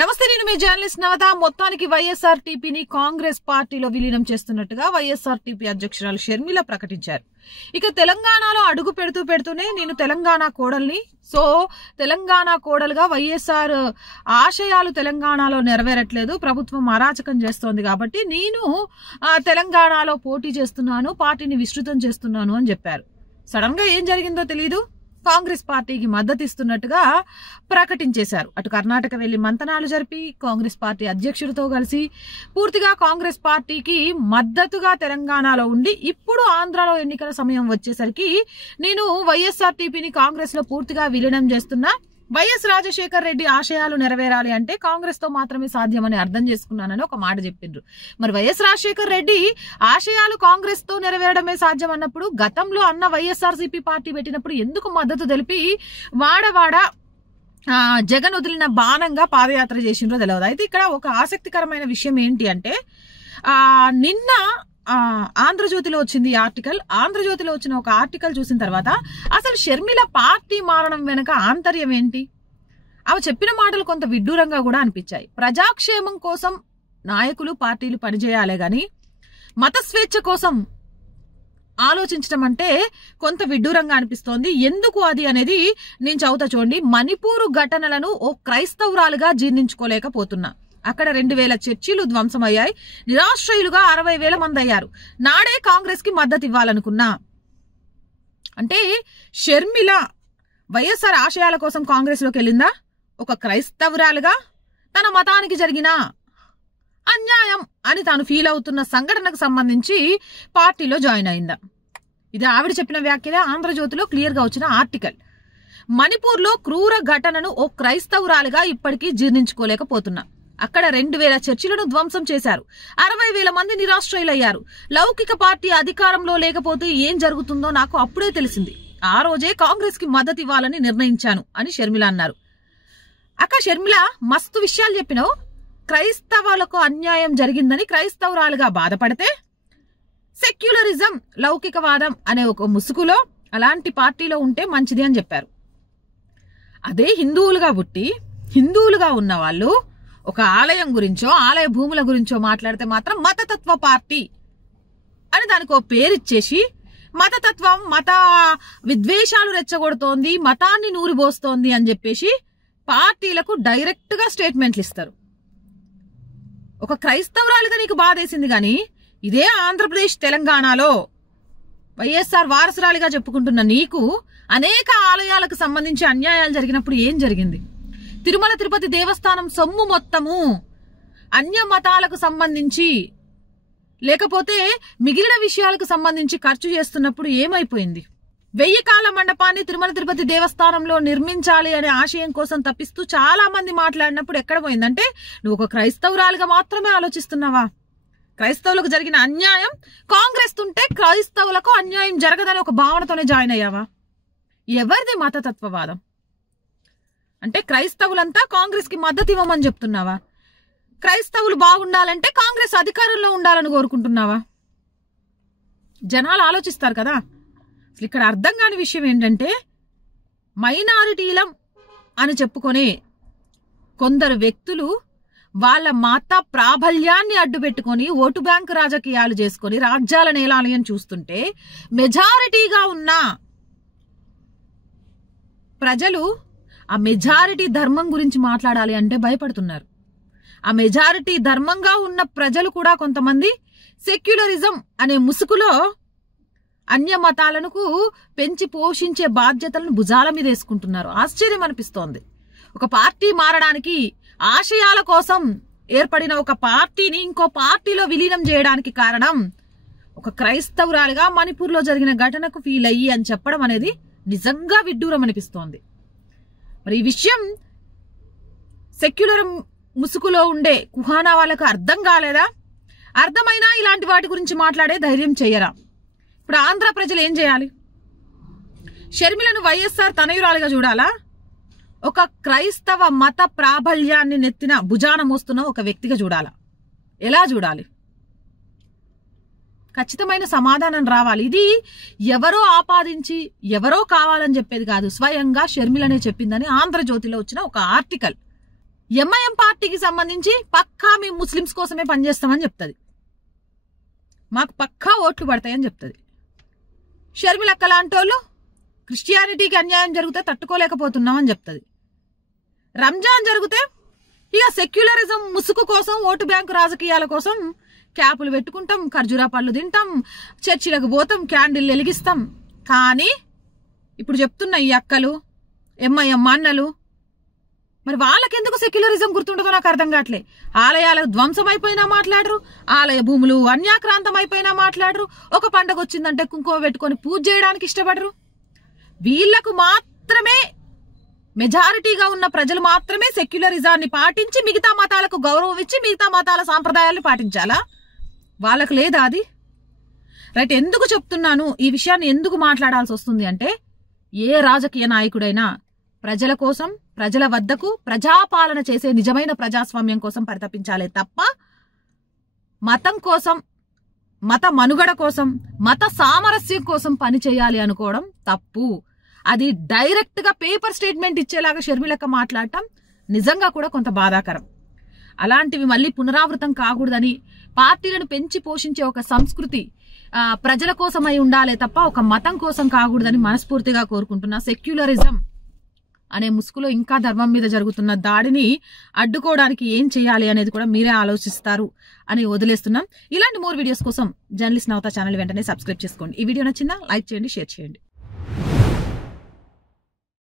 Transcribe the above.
నమస్తే, నేను మీ జర్నలిస్ట్ నవత. మొత్తానికి వైఎస్ఆర్టీపీని కాంగ్రెస్ పార్టీలో విలీనం చేస్తున్నట్టుగా వైఎస్ఆర్టీపీ అధ్యక్షురాలు షర్మిల ప్రకటించారు. ఇక తెలంగాణలో అడుగు పెడుతూనే నేను తెలంగాణ కోడల్ని, సో తెలంగాణ కోడలుగా వైఎస్ఆర్ ఆశయాలు తెలంగాణలో నెరవేరట్లేదు, ప్రభుత్వం అరాచకం చేస్తోంది కాబట్టి నేను తెలంగాణలో పోటీ చేస్తున్నాను, పార్టీని విస్తృతం చేస్తున్నాను అని చెప్పారు. సడన్ గా ఏం జరిగిందో తెలీదు, కాంగ్రెస్ పార్టీకి మద్దతు ఇస్తున్నట్టుగా ప్రకటించేశారు. అటు కర్ణాటక వెళ్లి మంతనాలు జరిపి కాంగ్రెస్ పార్టీ అధ్యక్షుడితో కలిసి పూర్తిగా కాంగ్రెస్ పార్టీకి మద్దతుగా తెలంగాణలో ఉండి ఇప్పుడు ఆంధ్రాలో ఎన్నికల సమయం వచ్చేసరికి నేను వైఎస్ఆర్టీపీని కాంగ్రెస్ లో పూర్తిగా విలీనం చేస్తున్నా, వైఎస్ రాజశేఖర్ రెడ్డి ఆశయాలు నెరవేరాలి అంటే కాంగ్రెస్ తో మాత్రమే సాధ్యమని అర్థం చేసుకున్నానని ఒక మాట చెప్పిండ్రు. మరి వైఎస్ రాజశేఖర్ రెడ్డి ఆశయాలు కాంగ్రెస్ తో నెరవేరడమే సాధ్యం అన్నప్పుడు గతంలో అన్న వైఎస్ఆర్సీపీ పార్టీ పెట్టినప్పుడు ఎందుకు మద్దతు తెలిపి వాడవాడ జగన్ వదిలిన బాణంగా పాదయాత్ర చేసిండ్రో తెలియదు. అయితే ఇక్కడ ఒక ఆసక్తికరమైన విషయం ఏంటి అంటే నిన్న ఆంధ్రజ్యోతిలో వచ్చింది ఈ ఆర్టికల్. ఆంధ్రజ్యోతిలో వచ్చిన ఒక ఆర్టికల్ చూసిన తర్వాత అసలు షర్మిల పార్టీ మారడం వెనక ఆంతర్యం ఏంటి? ఆమె చెప్పిన మాటలు కొంత విడ్డూరంగా కూడా అనిపించాయి. ప్రజాక్షేమం కోసం నాయకులు పార్టీలు పనిచేయాలే గాని మత స్వేచ్ఛ కోసం ఆలోచించడం అంటే కొంత విడ్డూరంగా అనిపిస్తోంది. ఎందుకు అది అనేది నేను చదువుతా చూడండి. మణిపూర్ ఘటనలను ఓ క్రైస్తవురాలుగా జీర్ణించుకోలేకపోతున్నా, అక్కడ 2000 చర్చిలు ధ్వంసమయ్యాయి, నిరాశ్రయులుగా 60,000 మంది అయ్యారు, నాడే కాంగ్రెస్ కి మద్దతు ఇవ్వాలనుకున్నా. అంటే షర్మిల వైఎస్ఆర్ ఆశయాల కోసం కాంగ్రెస్ లోకి వెళ్ళిందా? ఒక క్రైస్తవురాలుగా తన మతానికి జరిగిన అన్యాయం అని తాను ఫీల్ అవుతున్న సంఘటనకు సంబంధించి పార్టీలో జాయిన్ అయిందా? ఇది ఆవిడ చెప్పిన వ్యాఖ్యలే. ఆంధ్రజ్యోతిలో క్లియర్ గా వచ్చిన ఆర్టికల్. మణిపూర్ లో క్రూర ఘటనను ఓ క్రైస్తవురాలుగా ఇప్పటికీ జీర్ణించుకోలేకపోతున్నా, అక్కడ 2000 చర్చిలను ధ్వంసం చేశారు, 60,000 మంది నిరాశ్రయులయ్యారు, లౌకిక పార్టీ అధికారంలో లేకపోతే ఏం జరుగుతుందో నాకు అప్పుడే తెలిసింది, ఆ రోజే కాంగ్రెస్ కి మద్దతు ఇవ్వాలని నిర్ణయించాను అని షర్మిల అన్నారు. అక్క షర్మిల మస్తు విషయాలు చెప్పినావు. క్రైస్తవులకు అన్యాయం జరిగిందని క్రైస్తవురాలుగా బాధపడితే సెక్యులరిజం, లౌకికవాదం అనే ఒక ముసుగులో అలాంటి పార్టీలో ఉంటే మంచిది అని చెప్పారు. అదే హిందువులుగా పుట్టి హిందువులుగా ఉన్న వాళ్ళు ఒక ఆలయం గురించో ఆలయ భూముల గురించో మాట్లాడితే మాత్రం మతతత్వ పార్టీ అని దానికి ఒక పేరిచ్చేసి మతతత్వం, మత విద్వేషాలు రెచ్చగొడుతోంది, మతాన్ని నూరిపోస్తోంది అని చెప్పేసి పార్టీలకు డైరెక్ట్ గా స్టేట్మెంట్లు ఇస్తారు. ఒక క్రైస్తవురాలుగా నీకు బాధేసింది కానీ ఇదే ఆంధ్రప్రదేశ్ తెలంగాణలో వైఎస్ఆర్ వారసురాలిగా చెప్పుకుంటున్న నీకు అనేక ఆలయాలకు సంబంధించి అన్యాయాలు జరిగినప్పుడు ఏం జరిగింది? తిరుమల తిరుపతి దేవస్థానం సొమ్ము మొత్తము అన్య మతాలకు సంబంధించి లేకపోతే మిగిలిన విషయాలకు సంబంధించి ఖర్చు చేస్తున్నప్పుడు ఏమైపోయింది? 1000 కాల మండపాన్ని తిరుమల తిరుపతి దేవస్థానంలో నిర్మించాలి అనే ఆశయం కోసం తప్పిస్తూ చాలా మంది మాట్లాడినప్పుడు ఎక్కడ పోయిందంటే నువ్వు ఒక క్రైస్తవురాలుగా మాత్రమే ఆలోచిస్తున్నావా? క్రైస్తవులకు జరిగిన అన్యాయం కాంగ్రెస్ ఉంటే క్రైస్తవులకు అన్యాయం జరగదని ఒక భావనతోనే జాయిన్ అయ్యావా? ఎవరిది మతతత్వవాదం? అంటే క్రైస్తవులంతా కాంగ్రెస్ కి మద్దతు ఇవ్వమని చెప్తున్నావా? క్రైస్తవులు బాగుండాలంటే కాంగ్రెస్ అధికారంలో ఉండాలని కోరుకుంటున్నావా? జనాలు ఆలోచిస్తారు కదా. అసలు ఇక్కడ అర్థం కాని విషయం ఏంటంటే మైనారిటీలం అని చెప్పుకొని కొందరు వ్యక్తులు వాళ్ళ మత ప్రాబల్యాన్ని అడ్డు పెట్టుకొని ఓటు బ్యాంకు రాజకీయాలు చేసుకొని రాజ్యాల నేలాలి అని చూస్తుంటే మెజారిటీగా ఉన్న ప్రజలు ఆ మెజారిటీ ధర్మం గురించి మాట్లాడాలి అంటే భయపడుతున్నారు. ఆ మెజారిటీ ధర్మంగా ఉన్న ప్రజలు కూడా కొంతమంది సెక్యులరిజం అనే ముసుగులో అన్య మతాలను పెంచి పోషించే బాధ్యతలను భుజాల మీద వేసుకుంటున్నారు. ఆశ్చర్యం అనిపిస్తోంది. ఒక పార్టీ మారడానికి ఆశయాల కోసం ఏర్పడిన ఒక పార్టీని ఇంకో పార్టీలో విలీనం చేయడానికి కారణం ఒక క్రైస్తవురాలుగా మణిపూర్లో జరిగిన ఘటనకు ఫీల్ అయ్యి అని చెప్పడం అనేది నిజంగా విడ్డూరం అనిపిస్తోంది. మరి ఈ విషయం సెక్యులర్ ముసుగులో ఉండే కుహానా వాళ్ళకు అర్థం కాలేదా? అర్థమైనా ఇలాంటి వాటి గురించి మాట్లాడే ధైర్యం చెయ్యరా? ఇప్పుడు ఆంధ్ర ప్రజలు ఏం చేయాలి? షర్మిలను వైఎస్ఆర్ తనయురాలుగా చూడాలా? ఒక క్రైస్తవ మత ప్రాబల్యాన్ని నెత్తిన భుజాన మోస్తున్న ఒక వ్యక్తిగా చూడాలా? ఎలా చూడాలి? ఖచ్చితమైన సమాధానం రావాలి. ఇది ఎవరో ఆపాదించి ఎవరో కావాలని చెప్పేది కాదు, స్వయంగా షర్మిలనే చెప్పిందని ఆంధ్రజ్యోతిలో వచ్చిన ఒక ఆర్టికల్. ఎంఐఎం పార్టీకి సంబంధించి పక్కా మేము ముస్లిమ్స్ కోసమే పనిచేస్తామని చెప్తుంది, మాకు పక్కా ఓట్లు పడతాయని చెప్తుంది. షర్మిలక్క లాంటి వాళ్ళు క్రిస్టియానిటీకి అన్యాయం జరిగితే తట్టుకోలేకపోతున్నామని చెప్తుంది. రంజాన్ జరిగితే ఇక సెక్యులరిజం ముసుగు కోసం, ఓటు బ్యాంకు రాజకీయాల కోసం క్యాపులు పెట్టుకుంటాం, ఖర్జూరా పళ్ళు తింటాం, చర్చిలకు పోతాం, క్యాండిల్ వెలిగిస్తాం. కానీ ఇప్పుడు చెప్తున్న ఈ అక్కలు, ఎంఐఎం అన్నలు, మరి వాళ్ళకెందుకు సెక్యులరిజం గుర్తుంటుందో నాకు అర్థం కావట్లే. ఆలయాలకు ధ్వంసం అయిపోయినా మాట్లాడరు, ఆలయ భూములు అన్యాక్రాంతం అయిపోయినా మాట్లాడరు, ఒక పండగ వచ్చిందంటే కుంకుమ పెట్టుకొని పూజ చేయడానికి ఇష్టపడరు. వీళ్లకు మాత్రమే, మెజారిటీగా ఉన్న ప్రజలు మాత్రమే సెక్యులరిజాన్ని పాటించి మిగతా మతాలకు గౌరవం ఇచ్చి మిగతా మతాల సాంప్రదాయాలను పాటించాలా? వాళ్ళకు లేదా అది? రైట్, ఎందుకు చెప్తున్నాను ఈ విషయాన్ని, ఎందుకు మాట్లాడాల్సి వస్తుంది అంటే, ఏ రాజకీయ నాయకుడైనా ప్రజల కోసం, ప్రజల వద్దకు ప్రజాపాలన చేసే నిజమైన ప్రజాస్వామ్యం కోసం పరితపించాలే తప్ప మతం కోసం, మత మనుగడ కోసం, మత సామరస్యం కోసం పనిచేయాలి అనుకోవడం తప్పు. అది డైరెక్ట్ గా పేపర్ స్టేట్మెంట్ ఇచ్చేలాగా షర్మిలక్క మాట్లాడటం నిజంగా కూడా కొంత బాధాకరం. అలాంటివి మళ్ళీ పునరావృతం కాకూడదని, పార్టీలను పెంచి పోషించే ఒక సంస్కృతి ప్రజల కోసమై ఉండాలే తప్ప ఒక మతం కోసం కాకూడదని మనస్ఫూర్తిగా కోరుకుంటున్నా. సెక్యులరిజం అనే ముసుగులో ఇంకా ధర్మం మీద జరుగుతున్న దాడిని అడ్డుకోవడానికి ఏం చేయాలి అనేది కూడా మీరే ఆలోచిస్తారు అని వదిలేస్తున్నాం. ఇలాంటి మోర్ వీడియోస్ కోసం జర్నలిస్ట్ నవత ఛానల్ వెంటనే సబ్స్క్రైబ్ చేసుకోండి. ఈ వీడియో నచ్చిందా? లైక్ చేయండి, షేర్ చేయండి.